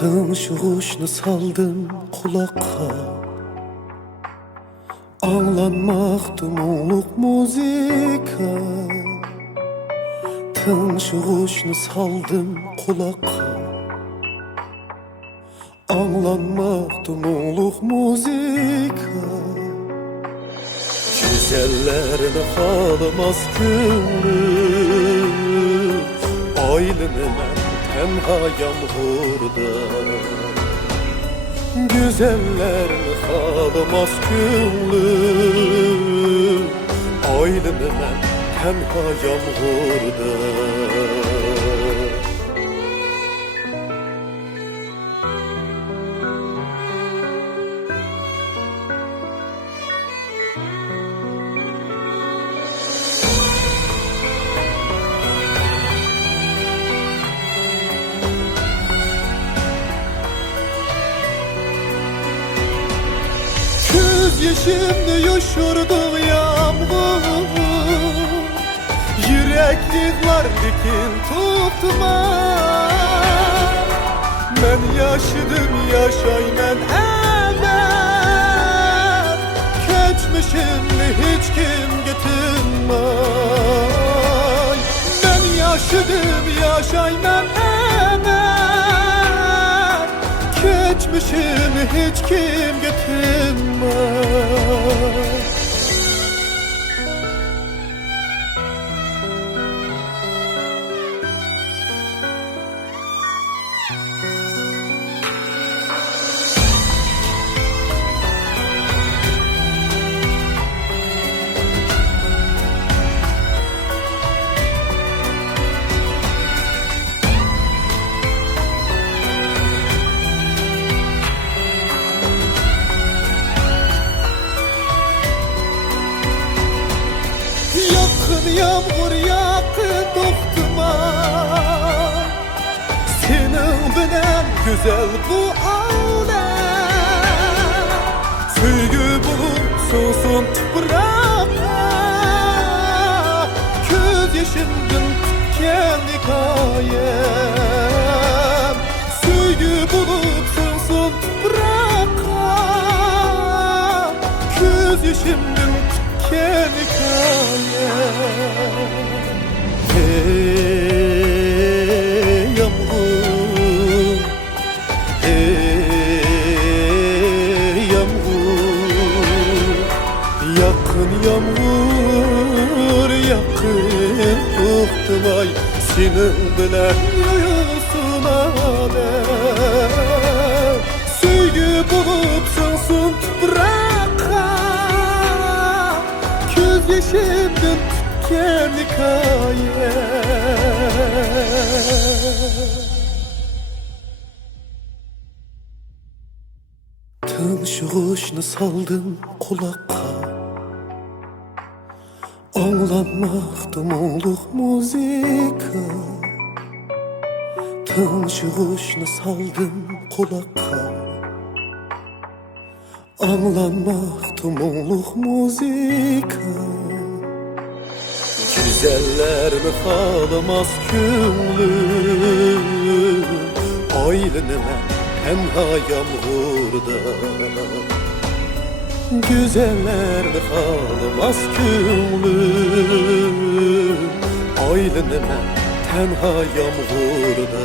Tınşuşunu saldım kulakka, anlanmaktı muğluk muzika. Tınşuşunu saldım kulakka, anlanmaktı muğluk muzika. Güzellerini halımaz gönlüm, aylını ben tenha yağmurda. Güzellerini halımaz gönlüm, aylını ben tenha yağmurda. Şimdi yoşurdu yağmur, yürek yığlar dikin tutma. Ben yaşadım yaşayman emek, keçmişimni hiç kim getirmay. Ben yaşadım yaşayman emek, keçmişimi hiç kim getirmez. Yağmur yakın doktima, senin bilen güzel bu alem. Söygü bulup soğusun bırakma, göz yaşımdan tüken hikayem. Söygü bulup soğusun bırakma, göz yaşımdan tüken hikayem. Hey yağmur, hey yağmur, yakın yağmur, yakın bıktım ay senin bilen yuyulsun alem. Söygü bulup soğusun bırakma, göz yaşımdan tüken hikaye. Tınşuşunu saldım kulakka, anlanmaktı muğluk muzika. Tınşuşunu saldım kulakka, anlanmaktı muğluk muzika. Güzellerini halımaz gönlüm, aylını ben tenha yağmurda. Güzellerini halımaz gönlüm, aylını ben tenha yağmurda.